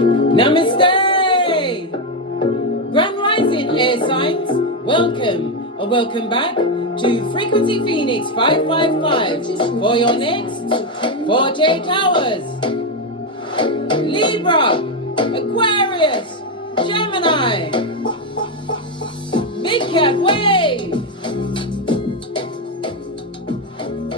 Namaste! Grand Rising air signs, welcome or welcome back to Frequency Phoenix 555 for your next 48 hours. Libra, Aquarius, Gemini, Big Cat Wave.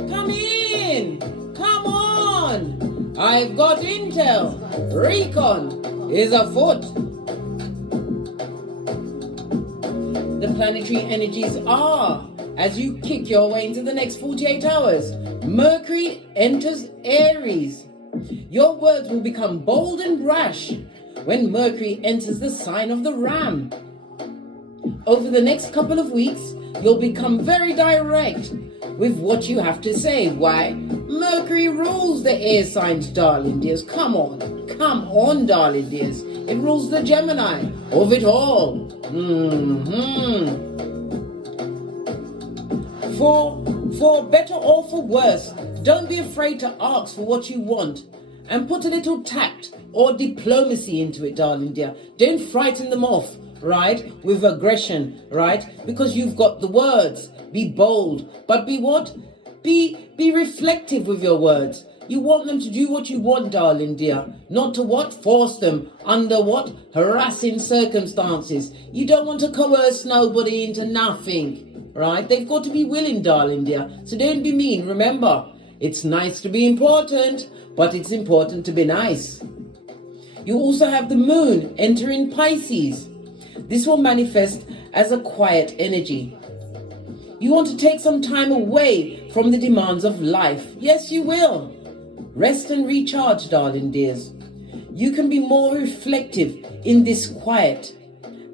Come in, come on. I've got intel. Recon is afoot. The planetary energies are, as you kick your way into the next 48 hours, Mercury enters Aries. Your words will become bold and rash when Mercury enters the sign of the Ram. Over the next couple of weeks, you'll become very direct with what you have to say. Why? Mercury rules the air signs, darling dears. Come on, darling dears. It rules the Gemini of it all. For better or for worse, don't be afraid to ask for what you want and put a little tact or diplomacy into it, darling dear. Don't frighten them off, right, with aggression, right, because you've got the words. Be bold, but be what? Be reflective with your words. You want them to do what you want, darling dear, not to what? Force them under what? Harassing circumstances. You don't want to coerce nobody into nothing, right? They've got to be willing, darling dear. So don't be mean. Remember, it's nice to be important, but it's important to be nice. You also have the moon entering Pisces. This will manifest as a quiet energy. You want to take some time away from the demands of life. Yes, you will. Rest and recharge, darling dears. You can be more reflective in this quiet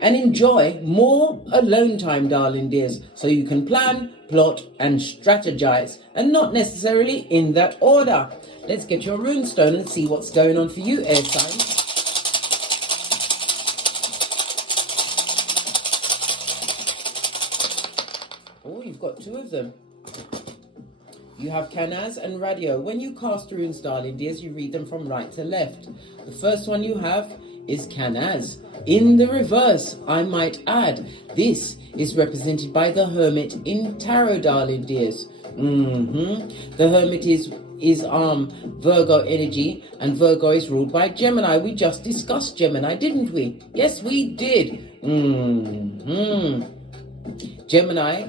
and enjoy more alone time, darling dears, so you can plan, plot and strategize, and not necessarily in that order. Let's get your runestone and see what's going on for you, air signs. Oh, you've got two of them. You have Canaz and Radio. When you cast runes, darling dears, you read them from right to left. The first one you have is Canaz. In the reverse, I might add. This is represented by the Hermit in Tarot, darling dears. The Hermit is Virgo energy, and Virgo is ruled by Gemini. We just discussed Gemini, didn't we? Yes, we did. Gemini.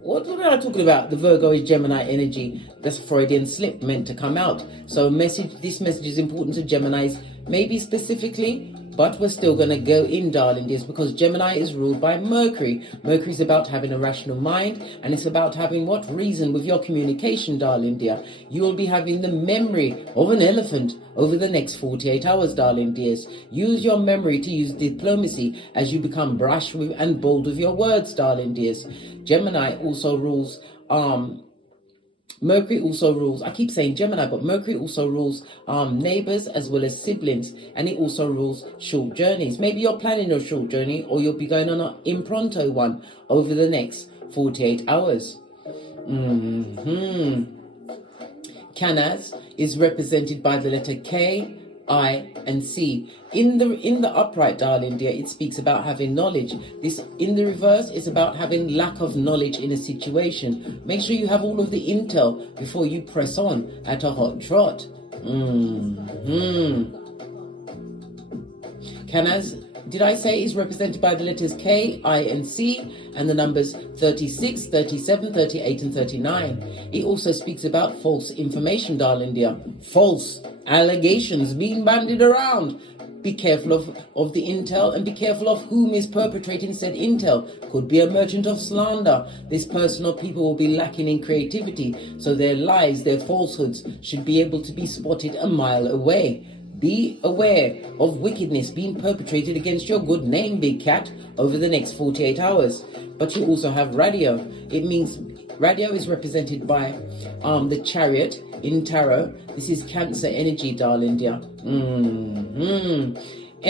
What am I talking about? The Virgo is Gemini energy. That's a Freudian slip meant to come out. So this message is important to Geminis, maybe specifically, but we're still going to go in, darling dears, because Gemini is ruled by Mercury. Mercury is about having a rational mind, and it's about having what? Reason with your communication, darling dear. You will be having the memory of an elephant over the next 48 hours, darling dears. Use your memory to use diplomacy as you become brash and bold with your words, darling dears. Gemini also rules, Mercury also rules, I keep saying Gemini, but Mercury also rules neighbors as well as siblings, and it also rules short journeys. Maybe you're planning a short journey, or you'll be going on an impronto one over the next 48 hours. Canaz is represented by the letter K, I and C. In the upright, darling dear, it speaks about having knowledge. This in the reverse is about having lack of knowledge in a situation. Make sure you have all of the intel before you press on at a hot trot. Canaz, did I say, is represented by the letters K, I and C and the numbers 36, 37, 38 and 39. It also speaks about false information, darling dear. False allegations being bandied around. Be careful of the intel, and be careful of whom is perpetrating said intel. Could be a merchant of slander. This person or people will be lacking in creativity, so their lies, their falsehoods should be able to be spotted a mile away. Be aware of wickedness being perpetrated against your good name, big cat, over the next 48 hours. But you also have Radio. It means Radio is represented by the Chariot in Tarot. This is Cancer energy, darling dear. And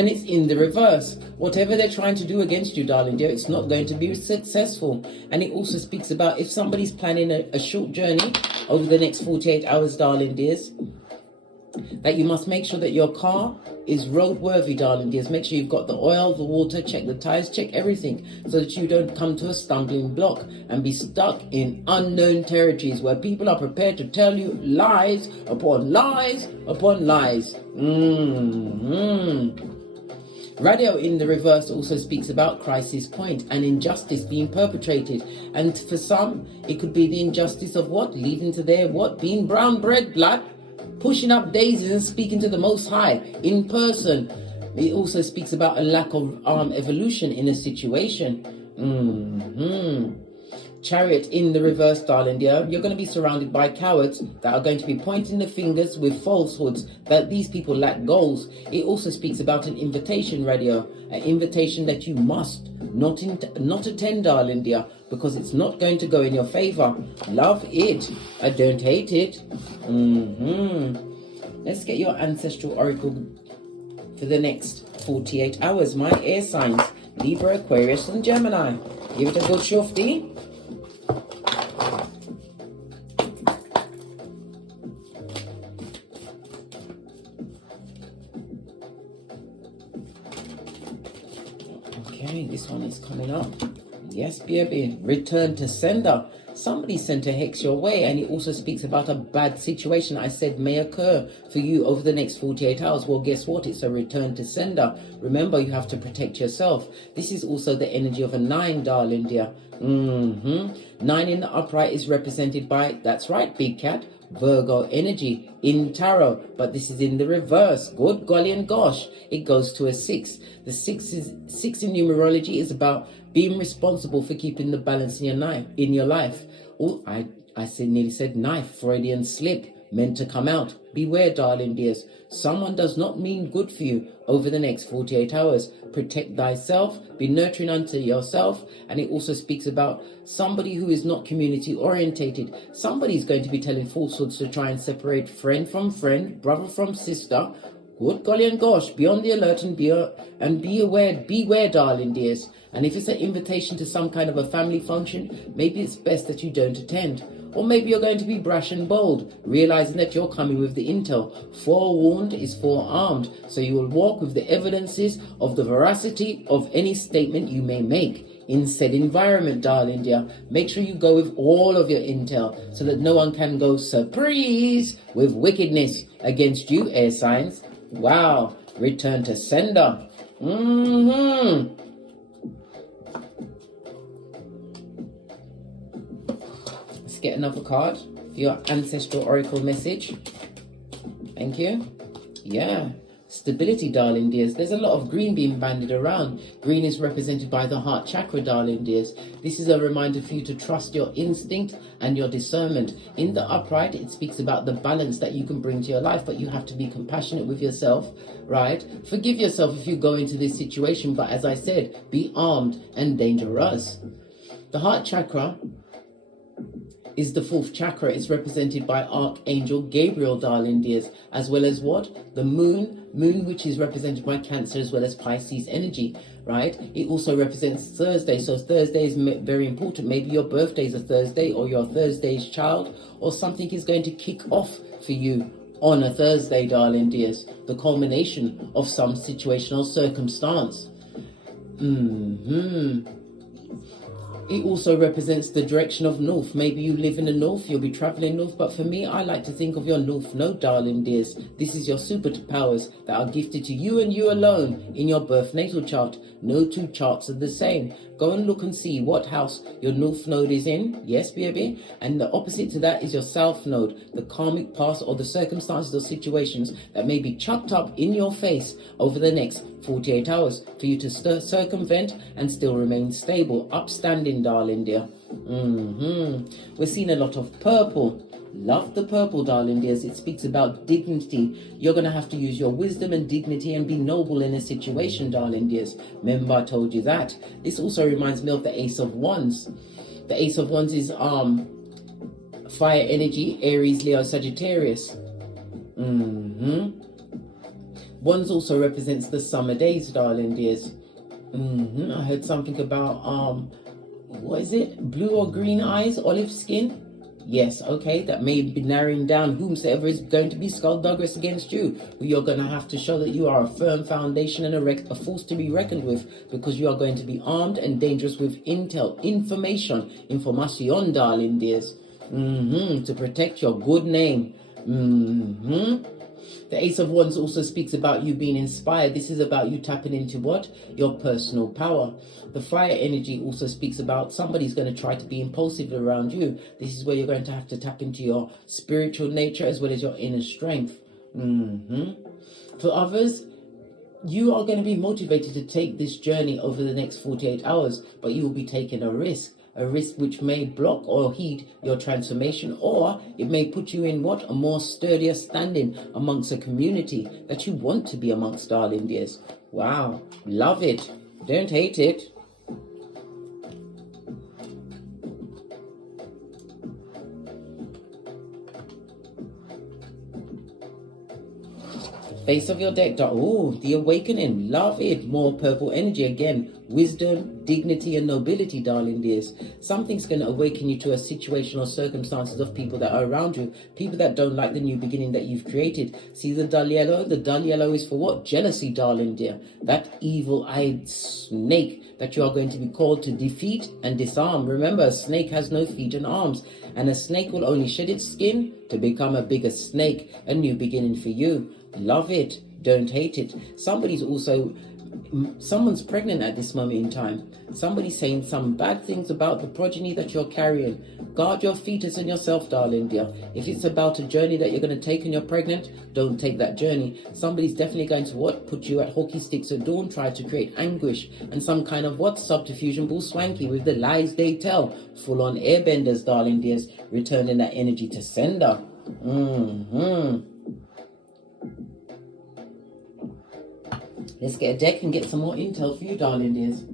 it's in the reverse. Whatever they're trying to do against you, darling dear, it's not going to be successful. And it also speaks about if somebody's planning a short journey over the next 48 hours, darling dears, that you must make sure that your car is roadworthy, darling dears. Make sure you've got the oil, the water, check the tires, check everything, so that you don't come to a stumbling block and be stuck in unknown territories where people are prepared to tell you lies upon lies upon lies. Radio in the reverse also speaks about crisis point and injustice being perpetrated. And for some, it could be the injustice of what? Leading to their what? Being brown bread, blood. Pushing up daisies and speaking to the Most High in person. It also speaks about a lack of evolution in a situation. Chariot in the reverse, darling dear. You're going to be surrounded by cowards that are going to be pointing the fingers with falsehoods that these people lack goals. It also speaks about an invitation, radio. An invitation that you must not attend, darling dear, because it's not going to go in your favor. Love it. I don't hate it. Let's get your ancestral oracle for the next 48 hours. My air signs, Libra, Aquarius, and Gemini. Give it a good shufty. Okay, this one is coming up. Yes, baby. Return to sender. Somebody sent a hex your way, and it also speaks about a bad situation I said may occur for you over the next 48 hours. Well, guess what? It's a return to sender. Remember, you have to protect yourself. This is also the energy of a 9, darling dear. 9 in the upright is represented by, that's right, big cat, Virgo energy in tarot, but this is in the reverse. Good golly and gosh, it goes to a 6. The 6 in numerology is about being responsible for keeping the balance in your life. Oh, I nearly said knife, Freudian slip, meant to come out. Beware, darling dears. Someone does not mean good for you over the next 48 hours. Protect thyself, be nurturing unto yourself. And it also speaks about somebody who is not community orientated. Somebody is going to be telling falsehoods to try and separate friend from friend, brother from sister. Good golly and gosh, be on the alert and be aware, beware, darling dears. And if it's an invitation to some kind of a family function, maybe it's best that you don't attend. Or maybe you're going to be brash and bold, realizing that you're coming with the intel. Forewarned is forearmed, so you will walk with the evidences of the veracity of any statement you may make in said environment, darling dear. Make sure you go with all of your intel so that no one can go surprise with wickedness against you, air signs. Wow, return to sender. Let's get another card for your ancestral oracle message. Thank you. Yeah. Stability, darling dears. There's a lot of green being bandied around. Green is represented by the heart chakra, darling dears. This is a reminder for you to trust your instinct and your discernment. In the upright, it speaks about the balance that you can bring to your life, but you have to be compassionate with yourself, right? Forgive yourself if you go into this situation, but as I said, be armed and dangerous. The heart chakra is the 4th chakra. It's represented by Archangel Gabriel, darling dears, as well as what? The moon, which is represented by Cancer as well as Pisces energy, right? It also represents Thursday, so Thursday is very important. Maybe your birthday is a Thursday, or your Thursday's child, or something is going to kick off for you on a Thursday, darling dears. The culmination of some situational circumstance. It also represents the direction of north. Maybe you live in the north, you'll be traveling north. But for me, I like to think of your north node, darling dears. This is your superpowers that are gifted to you and you alone in your birth natal chart. No two charts are the same. Go and look and see what house your north node is in. Yes, baby. And the opposite to that is your south node. The karmic past or the circumstances or situations that may be chucked up in your face over the next 48 hours for you to circumvent and still remain stable, upstanding, darling dear. We're seeing a lot of purple. Love the purple, darling dears. It speaks about dignity. You're going to have to use your wisdom and dignity and be noble in a situation, darling dears. Remember, I told you that. This also reminds me of the Ace of Wands. The Ace of Wands is fire energy, Aries, Leo, Sagittarius. Wands also represents the summer days, darling dears. I heard something about what is it? Blue or green eyes, olive skin. Yes, okay, that may be narrowing down whomsoever is going to be skullduggerous against you. You're going to have to show that you are a firm foundation and a force to be reckoned with, because you are going to be armed and dangerous with intel, information, darling dears, to protect your good name. The Ace of Wands also speaks about you being inspired. This is about you tapping into what? Your personal power. The fire energy also speaks about somebody's going to try to be impulsive around you. This is where you're going to have to tap into your spiritual nature as well as your inner strength. For others, you are going to be motivated to take this journey over the next 48 hours, but you will be taking a risk which may block or heed your transformation, or it may put you in what? A more sturdier standing amongst a community that you want to be amongst, darling dears. Wow, love it. Don't hate it. Base of your deck, oh, the awakening, love it. More purple energy again, wisdom, dignity and nobility, darling dears. Something's going to awaken you to a situation or circumstances of people that are around you, people that don't like the new beginning that you've created. See the dull yellow? The dull yellow is for what? Jealousy, darling dear. That evil-eyed snake that you are going to be called to defeat and disarm. Remember, a snake has no feet and arms, and a snake will only shed its skin to become a bigger snake. A new beginning for you. Love it. Don't hate it. Someone's pregnant at this moment in time. Somebody's saying some bad things about the progeny that you're carrying. Guard your fetus and yourself, darling dear. If it's about a journey that you're going to take and you're pregnant, don't take that journey. Somebody's definitely going to what? Put you at hockey sticks at dawn, try to create anguish and some kind of what? Subterfuge bull swanky with the lies they tell. Full on airbenders, darling dears, returning that energy to sender. Let's get a deck and get some more intel for you, darling dears.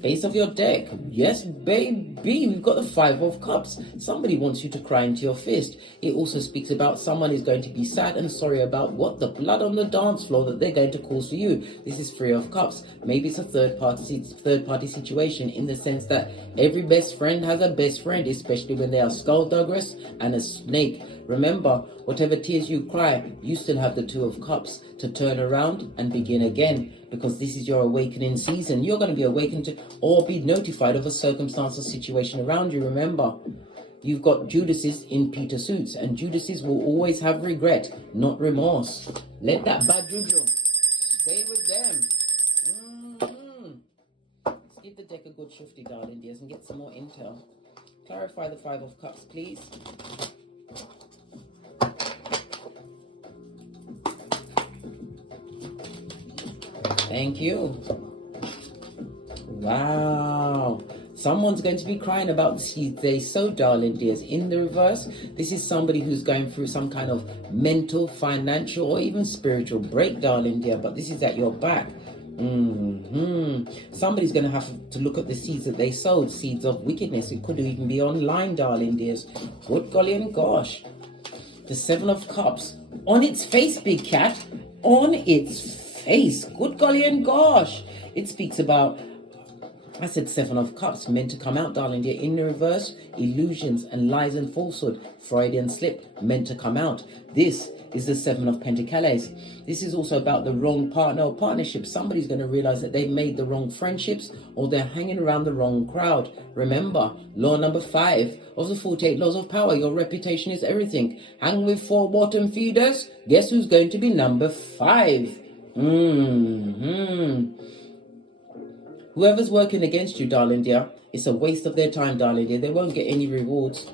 Base of your deck. Yes, baby. We've got the Five of Cups. Somebody wants you to cry into your fist. It also speaks about someone is going to be sad and sorry about what? The blood on the dance floor that they're going to cause for you. This is Three of Cups. Maybe it's a third party situation, in the sense that every best friend has a best friend, especially when they are skullduggerous and a snake. Remember, whatever tears you cry, you still have the Two of Cups to turn around and begin again, because this is your awakening season. You're going to be awakened to or be notified of a circumstance or situation around you. Remember, you've got Judases in Peter suits, and Judases will always have regret, not remorse. Let that bad juju stay with them. Let's give the deck a good shifty, darling dears, and get some more intel. Clarify the Five of Cups, please. Thank you. Wow. Someone's going to be crying about the seeds they sowed, darling dears. In the reverse, this is somebody who's going through some kind of mental, financial, or even spiritual break, darling dear. But this is at your back. Somebody's going to have to look at the seeds that they sowed, seeds of wickedness. It could even be online, darling dears. Good golly and gosh. The Seven of Cups. On its face, big cat. On its face. Good golly and gosh. It speaks about, I said Seven of Cups, meant to come out, darling dear. In the reverse, illusions and lies and falsehood, Freudian slip, meant to come out. This is the Seven of Pentacles. This is also about the wrong partner or partnership. Somebody's going to realize that they've made the wrong friendships, or they're hanging around the wrong crowd. Remember, law number 5 of the 48 laws of power. Your reputation is everything. Hang with 4 bottom feeders. Guess who's going to be number 5? Whoever's working against you, darling dear, it's a waste of their time, darling dear. They won't get any rewards.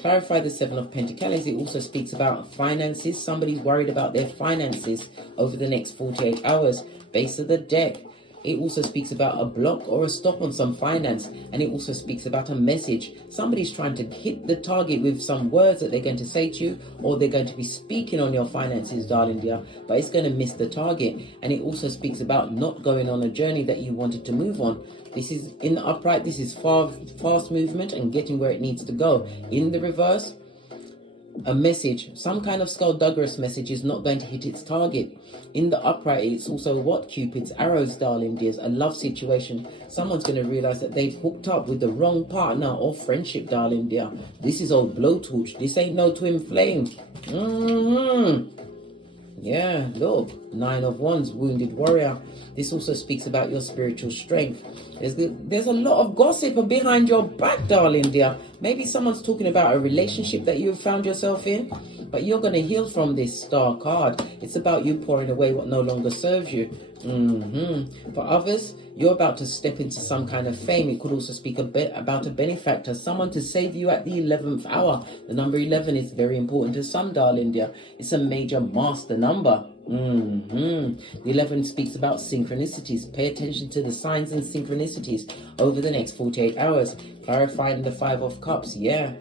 Clarify the Seven of Pentacles. It also speaks about finances. Somebody's worried about their finances over the next 48 hours. Base of the deck. It also speaks about a block or a stop on some finance. And it also speaks about a message. Somebody's trying to hit the target with some words that they're going to say to you, or they're going to be speaking on your finances, darling dear, but it's going to miss the target. And it also speaks about not going on a journey that you wanted to move on. This is in the upright. This is fast movement and getting where it needs to go. In the reverse, a message, some kind of skullduggerous message is not going to hit its target. In the upright, it's also what? Cupid's arrows, darling dears, a love situation. Someone's going to realize that they've hooked up with the wrong partner or friendship, darling dear. This is old blowtorch. This ain't no twin flame. Yeah, look, 9 of Wands, wounded warrior. This also speaks about your spiritual strength. There's a lot of gossip behind your back, darling dear. Maybe someone's talking about a relationship that you've found yourself in, but you're going to heal from this Star card. It's about you pouring away what no longer serves you. For others, you're about to step into some kind of fame. It could also speak a bit about a benefactor, someone to save you at the 11th hour. The number 11 is very important to some, darling dear. It's a major master number. The 11 speaks about synchronicities. Pay attention to the signs and synchronicities over the next 48 hours. Clarifying the 5 of Cups. Yeah,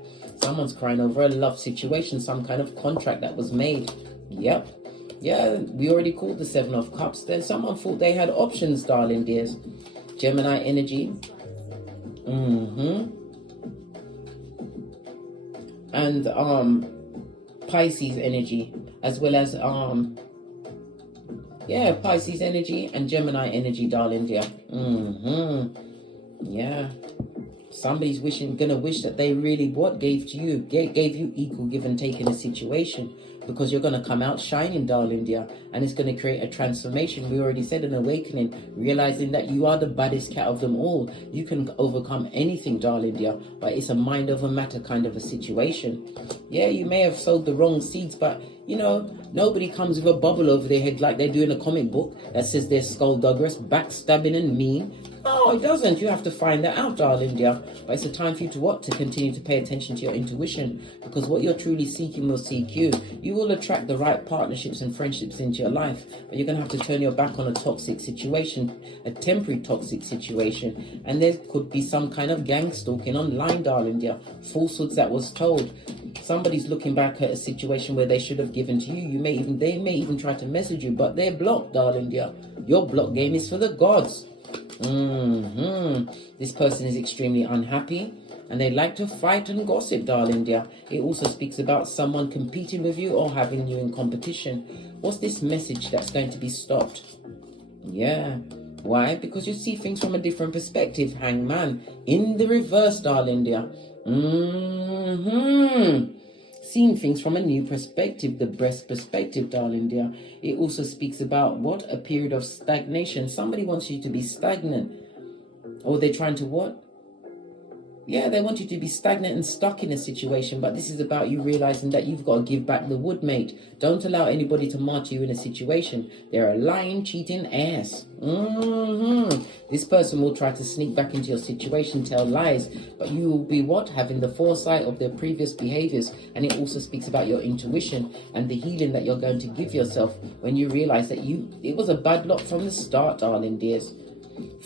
someone's crying over a love situation, some kind of contract that was made. Yep. Yeah, we already called the 7 of Cups. Then someone thought they had options, darling dears. Gemini energy. And Pisces energy, as well as yeah, Pisces energy and Gemini energy, darling dear. Yeah. Somebody's gonna wish that they really gave to you, gave you equal give and take in a situation, because you're gonna come out shining, darling dear, and it's gonna create a transformation. We already said an awakening, realizing that you are the baddest cat of them all. You can overcome anything, darling dear, but it's a mind over matter kind of a situation. Yeah, you may have sowed the wrong seeds, but you know, nobody comes with a bubble over their head like they do in a comic book that says they're skullduggerous, backstabbing and mean. No, it doesn't. You have to find that out, darling dear. But it's a time for you to what? To continue to pay attention to your intuition, because what you're truly seeking will seek you. You will attract the right partnerships and friendships into your life, but you're going to have to turn your back on a toxic situation, a temporary toxic situation, and there could be some kind of gang stalking online, darling dear. Falsehoods that was told. Somebody's looking back at a situation where they should have given to you. They may even try to message you, but they're blocked, darling dear. Your block game is for the gods. This person is extremely unhappy and they like to fight and gossip, darling dear. It also speaks about someone competing with you or having you in competition. What's this message that's going to be stopped? Yeah. Why? Because you see things from a different perspective. Hangman in the reverse, darling dear. Seeing things from a new perspective, the breast perspective, darling dear. It also speaks about what? A period of stagnation. Somebody wants you to be stagnant. Or they're trying to what? Yeah, they want you to be stagnant and stuck in a situation, but this is about you realizing that you've got to give back the wood, mate. Don't allow anybody to martyr you in a situation. They're a lying, cheating ass. This person will try to sneak back into your situation, tell lies, but you will be what? Having the foresight of their previous behaviors. And it also speaks about your intuition and the healing that you're going to give yourself when you realize that it was a bad lot from the start, darling dears.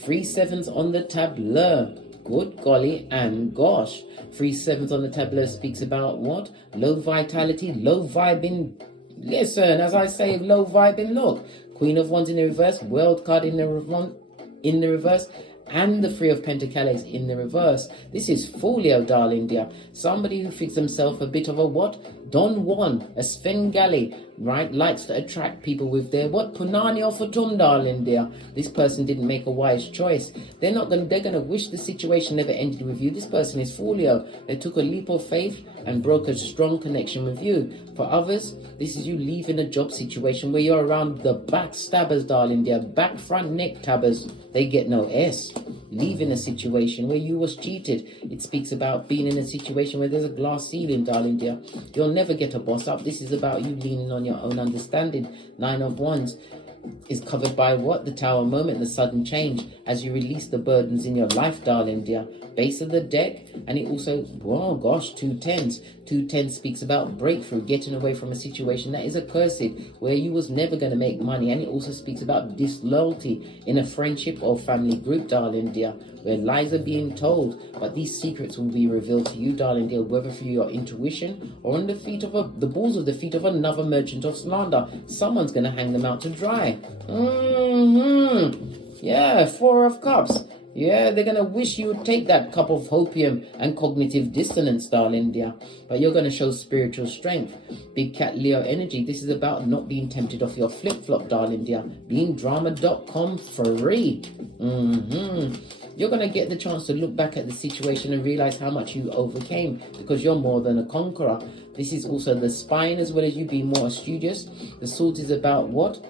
3 7s on the tableau. Good golly and gosh. 3 7s on the tableau speaks about what? Low vitality, low vibing. Listen, as I say, low vibing. Look, Queen of Wands in the reverse, World card in the reverse, and the 3 of Pentacles in the reverse. This is folio, darling dear. Somebody who thinks themselves a bit of a what? Don Juan, a Svengali, right? Likes to attract people with their what? Punani or Fatum, darling dear. This person didn't make a wise choice. They're gonna wish the situation never ended with you. This person is folio. They took a leap of faith and broke a strong connection with you. For others, this is you leaving a job situation where you're around the backstabbers, darling dear. Back, front, neck tabbers. They get no S. Leaving a situation where you was cheated. It speaks about being in a situation where there's a glass ceiling, darling dear. You'll never get a boss up. This is about you leaning on your own understanding. 9 of Wands is covered by what? The Tower moment, the sudden change as you release the burdens in your life, darling dear. Base of the deck, and it also, oh gosh, 2 10s. 2 10s speaks about breakthrough, getting away from a situation that is accursed, where you was never going to make money. And it also speaks about disloyalty in a friendship or family group, darling dear, where lies are being told, but these secrets will be revealed to you, darling dear, whether through your intuition or on the balls of the feet of another merchant of slander. Someone's going to hang them out to dry. Yeah, 4 of Cups. Yeah, they're going to wish you would take that cup of opium and cognitive dissonance, darling dear. But you're going to show spiritual strength. Big Cat Leo energy. This is about not being tempted off your flip-flop, darling dear. Beingdrama.com free. You're going to get the chance to look back at the situation and realize how much you overcame, because you're more than a conqueror. This is also the spine, as well as you being more studious. The sword is about what?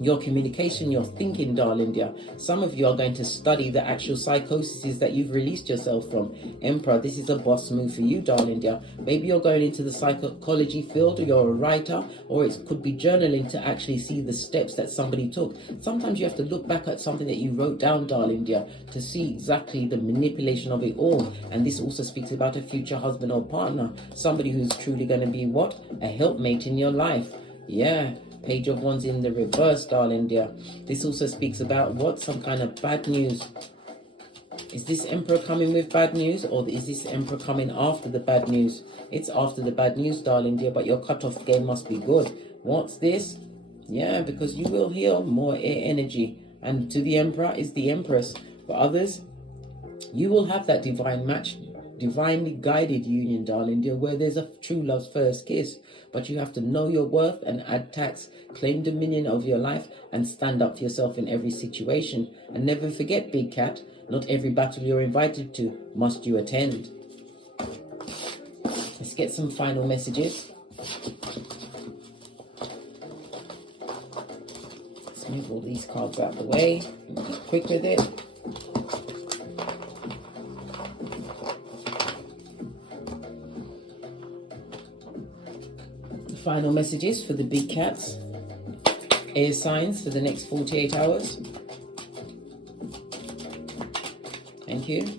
Your communication, your thinking, darling dear. Some of you are going to study the actual psychoses that you've released yourself from. Emperor, this is a boss move for you, darling dear. Maybe you're going into the psychology field, or you're a writer, or it could be journaling to actually see the steps that somebody took. Sometimes you have to look back at something that you wrote down, darling dear, to see exactly the manipulation of it all. And this also speaks about a future husband or partner, somebody who's truly going to be what? A helpmate in your life. Yeah. Page of Wands in the reverse, darling dear. This also speaks about what? Some kind of bad news. Is this Emperor coming with bad news, or is this Emperor coming after the bad news? It's after the bad news, darling dear, but your cutoff game must be good. What's this? Yeah, because you will heal more air energy. And to the Emperor is the Empress. For others, you will have that divine match, divinely guided union, darling dear, where there's a true love's first kiss. But you have to know your worth and add tax, claim dominion over your life, and stand up for yourself in every situation. And never forget, Big Cat, not every battle you're invited to must you attend. Let's get some final messages. Let's move all these cards out of the way and be quick with it. Final messages for the big cats, air signs for the next 48 hours. Thank you.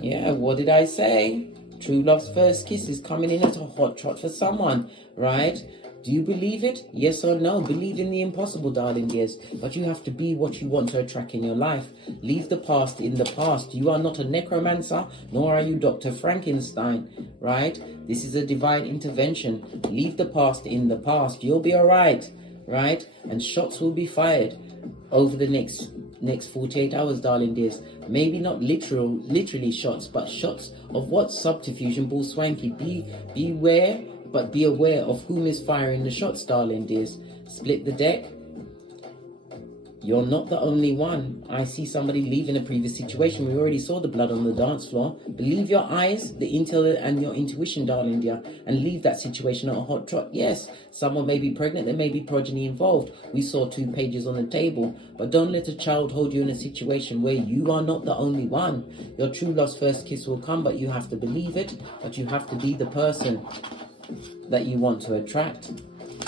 Yeah, what did I say? True love's first kiss is coming in at a hot trot for someone, right? Do you believe it? Yes or no? Believe in the impossible, darling dears. But you have to be what you want to attract in your life. Leave the past in the past. You are not a necromancer, nor are you Dr. Frankenstein, right? This is a divine intervention. Leave the past in the past. You'll be all right, right? And shots will be fired over the next 48 hours, darling dears. Maybe not literally shots, but shots of what? Subterfuge and bull swanky. Beware. But be aware of whom is firing the shots, darling dears. Split the deck. You're not the only one. I see somebody leaving a previous situation. We already saw the blood on the dance floor. Believe your eyes, the intel, and your intuition, darling dear, and leave that situation at a hot trot. Yes, someone may be pregnant. There may be progeny involved. We saw 2 pages on the table. But don't let a child hold you in a situation where you are not the only one. Your true love's first kiss will come, but you have to believe it. But you have to be the person that you want to attract.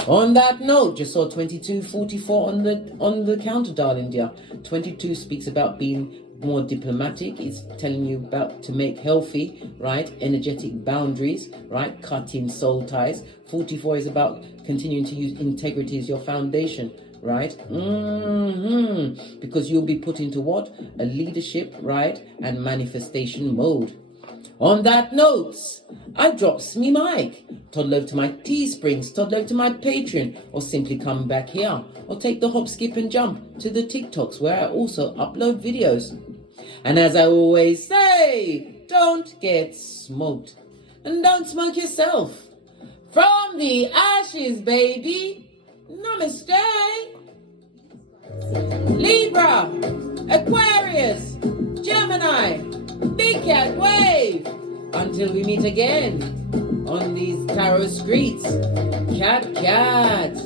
On that note, just saw 2244 on the counter, darling dear. 22 speaks about being more diplomatic. It's telling you about to make healthy, right, energetic boundaries, right, cutting soul ties. 44 is about continuing to use integrity as your foundation, right? Because you'll be put into what? A leadership, right, and manifestation mode. On that note, I drops me mic. Toddle over to my Teesprings, toddle over to my Patreon, or simply come back here, or take the hop, skip and jump to the TikToks where I also upload videos. And as I always say, don't get smoked, and don't smoke yourself. From the ashes, baby, namaste. Libra, Aquarius, Gemini, Big Cat Wave. Until we meet again on these tarot streets. Cat.